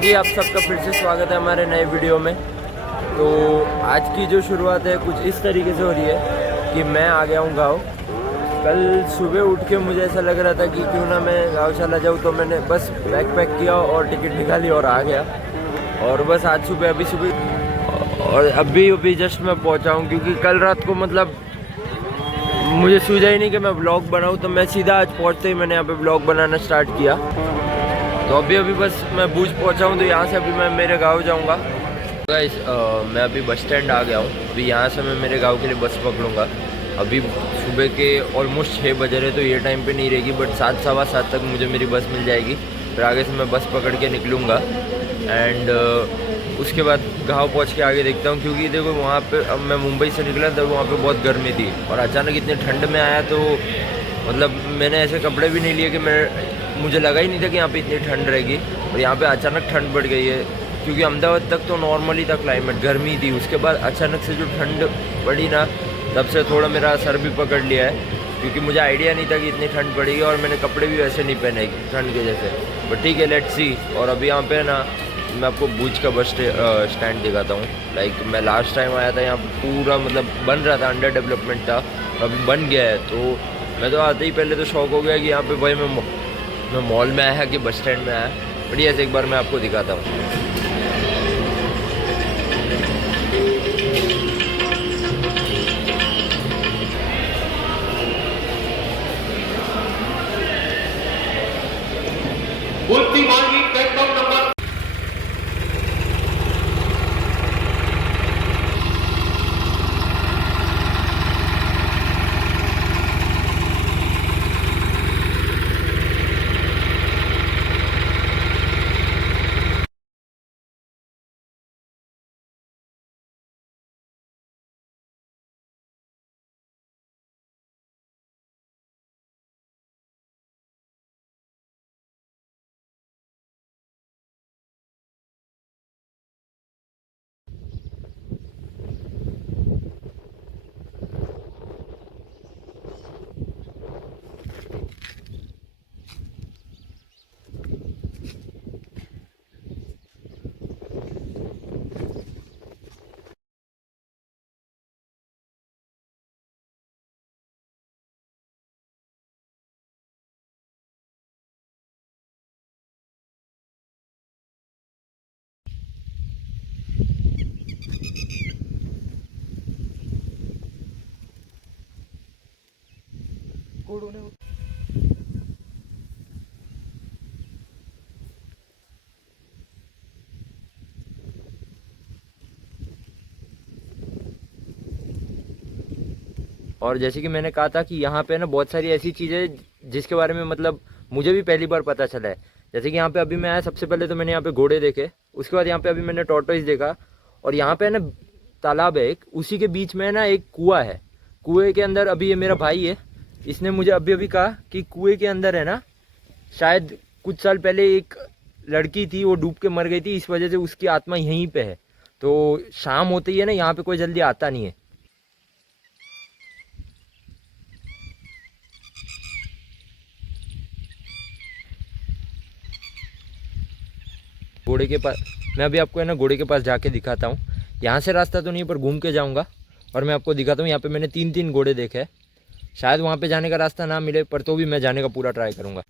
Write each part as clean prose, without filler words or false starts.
जी, आप सबका फिर से स्वागत है हमारे नए वीडियो में। तो आज की जो शुरुआत है कुछ इस तरीके से हो रही है कि मैं आ गया हूँ गाँव। कल सुबह उठ के मुझे ऐसा लग रहा था कि क्यों ना मैं गाँव चला जाऊँ, तो मैंने बस बैग पैक किया और टिकट निकाली और आ गया। और बस आज सुबह अभी सुबह और अभी जस्ट मैं पहुँचा हूँ, क्योंकि कल रात को मतलब मुझे सूझा ही नहीं कि मैं व्लॉग बनाऊँ, तो मैं सीधा आज पहुँचते ही मैंने यहाँ पे व्लॉग बनाना स्टार्ट किया। तो अभी बस मैं भूज पहुंचा हूँ, तो यहाँ से अभी मैं मेरे गांव जाऊँगा। गाइस मैं अभी बस स्टैंड आ गया हूँ। अभी यहाँ से मैं मेरे गांव के लिए बस पकड़ूंगा। अभी सुबह के ऑलमोस्ट 6 बज रहे, तो ये टाइम पे नहीं रहेगी, बट 7 सवा 7 तक मुझे मेरी बस मिल जाएगी। फिर आगे से मैं बस पकड़ के निकलूँगा एंड उसके बाद गाँव पहुँच के आगे देखता हूँ। क्योंकि देखो वहाँ पर अब मैं मुंबई से निकला तब वहाँ पर बहुत गर्मी थी और अचानक इतने ठंड में आया, तो मतलब मैंने ऐसे कपड़े भी नहीं लिए कि मुझे लगा ही नहीं था कि यहाँ पे इतनी ठंड रहेगी। और यहाँ पे अचानक ठंड बढ़ गई है, क्योंकि अहमदाबाद तक तो नॉर्मली था क्लाइमेट, गर्मी थी। उसके बाद अचानक से जो ठंड पड़ी ना, तब से थोड़ा मेरा सर भी पकड़ लिया है, क्योंकि मुझे आइडिया नहीं था कि इतनी ठंड पड़ेगी और मैंने कपड़े भी वैसे नहीं पहने ठंड के जैसे। बट ठीक है, लेट्स सी। और अभी यहाँ पे ना मैं आपको भूज का बस स्टैंड दिखाता हूँ। लाइक मैं लास्ट टाइम आया था, यहाँ पूरा मतलब बन रहा था, अंडर डेवलपमेंट था, अभी बन गया है। तो मैं तो आते ही पहले तो शौक हो गया कि यहाँ पे भाई मैं मॉल में आया कि बस स्टैंड में आया। बढ़िया से एक बार मैं आपको दिखाता हूँ। बुद्धिमानी प्लेटफॉर्म नंबर। और जैसे कि मैंने कहा था कि यहाँ पे ना बहुत सारी ऐसी चीज़ें जिसके बारे में मतलब मुझे भी पहली बार पता चला है। जैसे कि यहाँ पे अभी मैं आया, सबसे पहले तो मैंने यहाँ पे घोड़े देखे, उसके बाद यहाँ पे अभी मैंने टॉर्टोइस देखा। और यहाँ पे ना तालाब है एक, उसी के बीच में ना एक कुआं है। कुएं के अंदर अभी ये मेरा भाई है, इसने मुझे अभी कहा कि कुएं के अंदर है ना, शायद कुछ साल पहले एक लड़की थी, वो डूब के मर गई थी, इस वजह से उसकी आत्मा यहीं पे है। तो शाम होती है ना, यहाँ पे कोई जल्दी आता नहीं है। घोड़े के पास मैं अभी आपको है ना घोड़े के पास जाके दिखाता हूँ। यहाँ से रास्ता तो नहीं पर घूम के जाऊँगा और मैं आपको दिखाता हूँ। यहाँ पे मैंने 3 घोड़े देखे हैं। शायद वहाँ पे जाने का रास्ता ना मिले, पर तो भी मैं जाने का पूरा ट्राई करूँगा।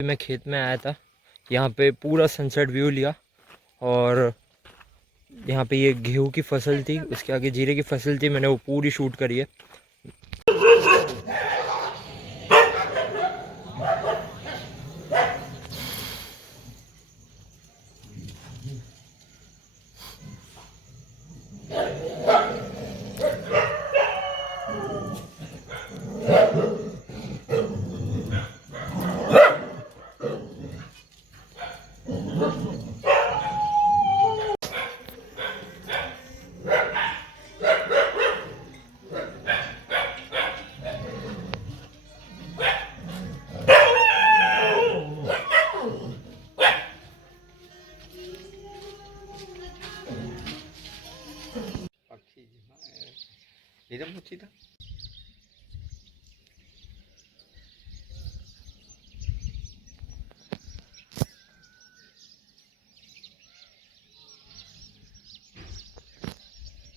मैं खेत में आया था, यहाँ पे पूरा सनसेट व्यू लिया और यहाँ पे ये गेहूं की फसल थी, उसके आगे जीरे की फसल थी, मैंने वो पूरी शूट करी है।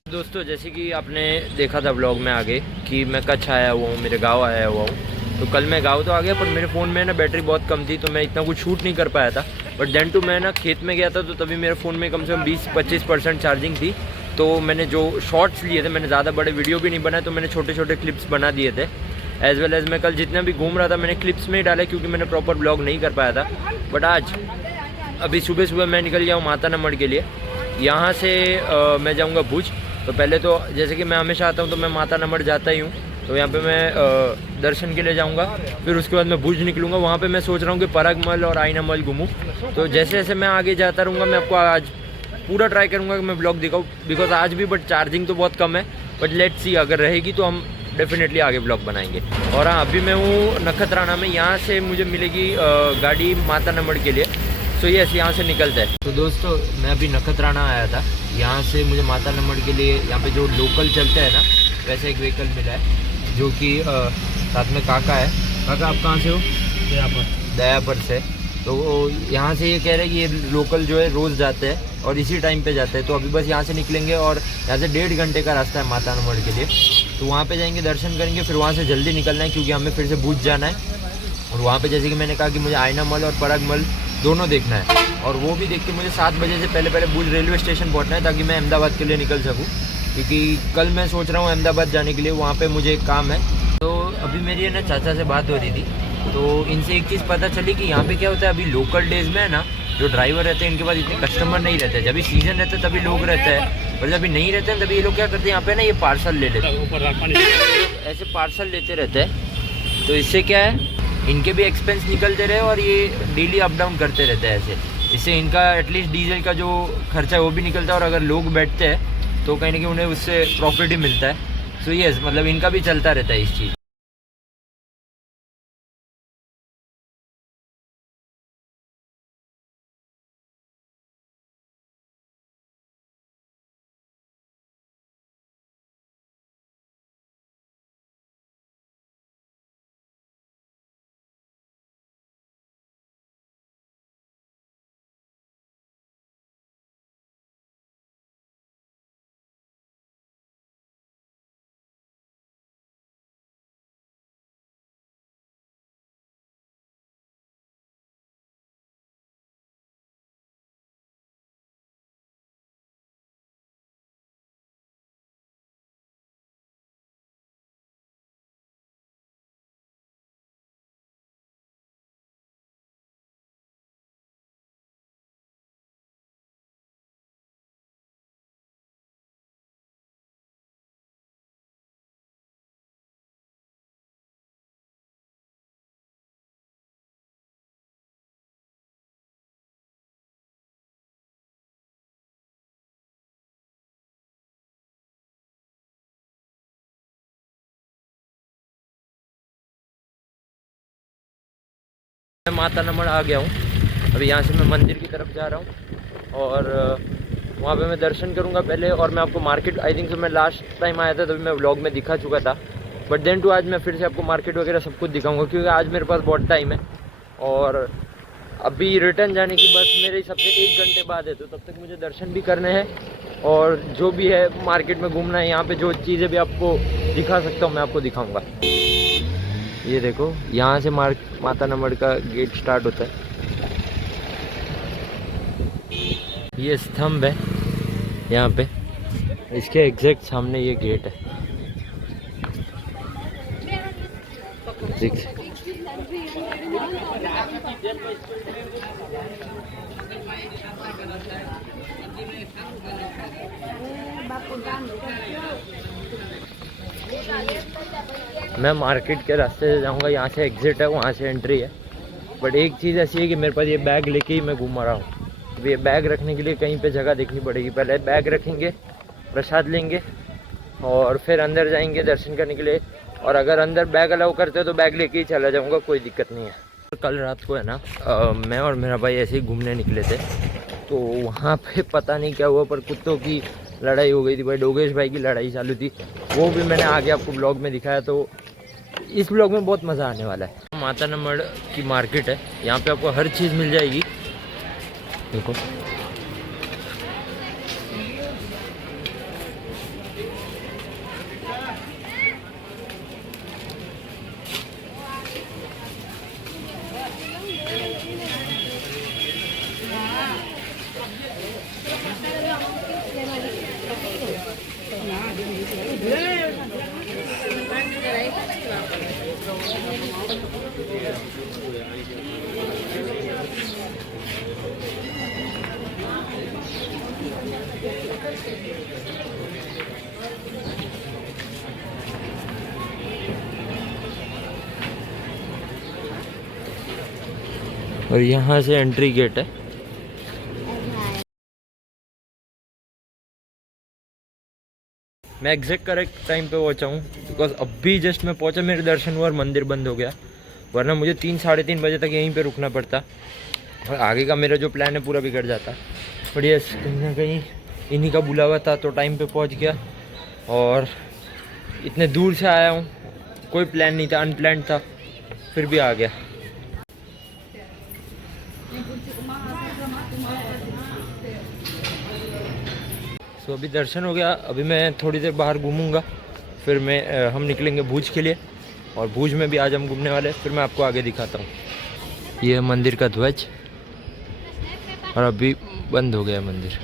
दोस्तों जैसे कि आपने देखा था ब्लॉग में आगे कि मैं कच्छ आया हुआ हूँ, मेरे गांव आया हुआ हूँ। तो कल मैं गांव तो आ गया, पर मेरे फ़ोन में ना बैटरी बहुत कम थी, तो मैं इतना कुछ शूट नहीं कर पाया था। बट देन टू मैं ना खेत में गया था, तो तभी मेरे फ़ोन में कम से कम 20-25% चार्जिंग थी। तो मैंने जो शॉर्ट्स लिए थे, मैंने ज़्यादा बड़े वीडियो भी नहीं बनाए, तो मैंने छोटे छोटे क्लिप्स बना दिए थे। एज़ वेल एज़ मैं कल जितना भी घूम रहा था मैंने क्लिप्स में ही डाला, क्योंकि मैंने प्रॉपर ब्लॉग नहीं कर पाया था। बट आज अभी सुबह सुबह मैं निकल गया हूँ माता नमड़ के लिए। यहाँ से मैं जाऊँगा भुज। तो पहले तो जैसे कि मैं हमेशा आता हूँ, तो मैं माता नमड़ जाता ही हूँ, तो यहाँ पे मैं दर्शन के लिए जाऊँगा। फिर उसके बाद मैं भुज निकलूँगा। वहाँ पे मैं सोच रहा हूँ कि परगमल और आइनामल घूमूँ। तो जैसे जैसे मैं आगे जाता रहूँगा, मैं आपको आज पूरा ट्राई करूँगा कि मैं ब्लॉग दिखाऊँ, बिकॉज आज भी बट चार्जिंग तो बहुत कम है। बट लेट्स सी, अगर रहेगी तो हम डेफिनेटली आगे ब्लॉग बनाएंगे। और हाँ, अभी मैं हूँ नखत्राना में। यहाँ से मुझे मिलेगी गाड़ी माता नमड़ के लिए। तो यस, यहाँ से निकलता है। तो दोस्तों मैं अभी नखत्राना आया था, यहाँ से मुझे माता नमड़ के लिए यहाँ पे जो लोकल चलते हैं ना, वैसे एक व्हीकल मिला है, जो कि साथ में काका है। काका आप कहाँ से हो? दयापर से। तो यहाँ से ये कह रहे हैं कि ये लोकल जो है रोज़ जाते हैं और इसी टाइम पे जाते हैं। तो अभी बस यहाँ से निकलेंगे और यहाँ से 1.5 घंटे का रास्ता है माता नमड़ के लिए। तो वहाँ पे जाएंगे, दर्शन करेंगे, फिर वहाँ से जल्दी निकलना है, क्योंकि हमें फिर से भुज जाना है। और वहाँ पे जैसे कि मैंने कहा कि मुझे आइनामल और परगमल दोनों देखना है, और वो भी देख के मुझे 7 बजे से पहले भुज रेलवे स्टेशन पहुँचना है, ताकि मैं अहमदाबाद के लिए निकल सकूँ। क्योंकि कल मैं सोच रहा हूँ अहमदाबाद जाने के लिए, वहाँ पे मुझे एक काम है। तो अभी मेरी है ना चाचा से बात हो रही थी, तो इनसे एक चीज़ पता चली कि यहाँ पे क्या होता है, अभी लोकल डेज़ में है ना, जो ड्राइवर रहते हैं इनके पास इतने कस्टमर नहीं रहते। जब भी सीज़न रहता है तभी लोग रहते हैं, और जब भी नहीं रहते हैं तभी ये लोग क्या करते हैं, यहाँ पे ना ये पार्सल ले लेते हैं, ऐसे पार्सल लेते रहते हैं। तो इससे क्या है, इनके भी एक्सपेंस निकलते रहे और ये डेली अप डाउन करते रहते हैं ऐसे। इससे इनका एटलीस्ट डीजल का जो खर्चा है वो भी निकलता है, और अगर लोग बैठते हैं तो कहीं ना कहीं उन्हें उससे प्रॉफिट ही मिलता है। सो यस, मतलब इनका भी चलता रहता है इस चीज़। मैं माता नमड़ आ गया हूँ। अभी यहाँ से मैं मंदिर की तरफ जा रहा हूँ, और वहाँ पे मैं दर्शन करूँगा पहले। और मैं आपको मार्केट, आई थिंक मैं लास्ट टाइम आया था तभी मैं व्लॉग में दिखा चुका था, बट देन टू आज मैं फिर से आपको मार्केट वगैरह सब कुछ दिखाऊंगा, क्योंकि आज मेरे पास बहुत टाइम है। और अभी रिटर्न जाने की बस मेरे हिसाब से 1 घंटे बाद है, तो तब तक मुझे दर्शन भी करने हैं, और जो भी है मार्केट में घूमना है। यहाँ पे जो चीज़ें भी आपको दिखा सकता हूँ मैं आपको दिखाऊँगा। ये देखो यहाँ से माता नमड़ का गेट स्टार्ट होता है। ये स्तंभ है यहाँ पे, इसके एग्जैक्ट सामने ये गेट है। देख मैं मार्केट के रास्ते से जाऊंगा, यहाँ से एग्जिट है, वहाँ से एंट्री है। बट एक चीज़ ऐसी है कि मेरे पास ये बैग लेके ही मैं घूम रहा हूँ। तो ये बैग रखने के लिए कहीं पे जगह देखनी पड़ेगी। पहले बैग रखेंगे, प्रसाद लेंगे और फिर अंदर जाएंगे दर्शन करने के लिए। और अगर अंदर बैग अलाउ करते हो तो बैग लेके ही चला जाऊँगा, कोई दिक्कत नहीं है। कल रात को है ना मैं और मेरा भाई ऐसे ही घूमने निकले थे, तो वहाँ पे पता नहीं क्या हुआ पर कुत्तों की लड़ाई हो गई थी। भाई डोगेश भाई की लड़ाई चालू थी, वो भी मैंने आगे आपको ब्लॉग में दिखाया। तो इस ब्लॉग में बहुत मज़ा आने वाला है। माता नमड़ की मार्केट है, यहाँ पे आपको हर चीज़ मिल जाएगी। देखो और यहाँ से एंट्री गेट है। मैं एग्जैक्ट करेक्ट टाइम पे पहुँचा हूँ, बिकॉज अभी जस्ट मैं पहुँचा, मेरे दर्शन हुआ और मंदिर बंद हो गया। वरना मुझे 3 साढ़े 3 बजे तक यहीं पे रुकना पड़ता और आगे का मेरा जो प्लान है पूरा बिगड़ जाता। बट ये कहीं ना कहीं इन्हीं का बुलावा था तो टाइम पे पहुँच गया। और इतने दूर से आया हूँ, कोई प्लान नहीं था, अनप्लान्ड था, फिर भी आ गया। तो अभी दर्शन हो गया, अभी मैं थोड़ी देर बाहर घूमूंगा, फिर हम निकलेंगे भुज के लिए। और भुज में भी आज हम घूमने वाले हैं, फिर मैं आपको आगे दिखाता हूँ। ये है मंदिर का ध्वज और अभी बंद हो गया मंदिर।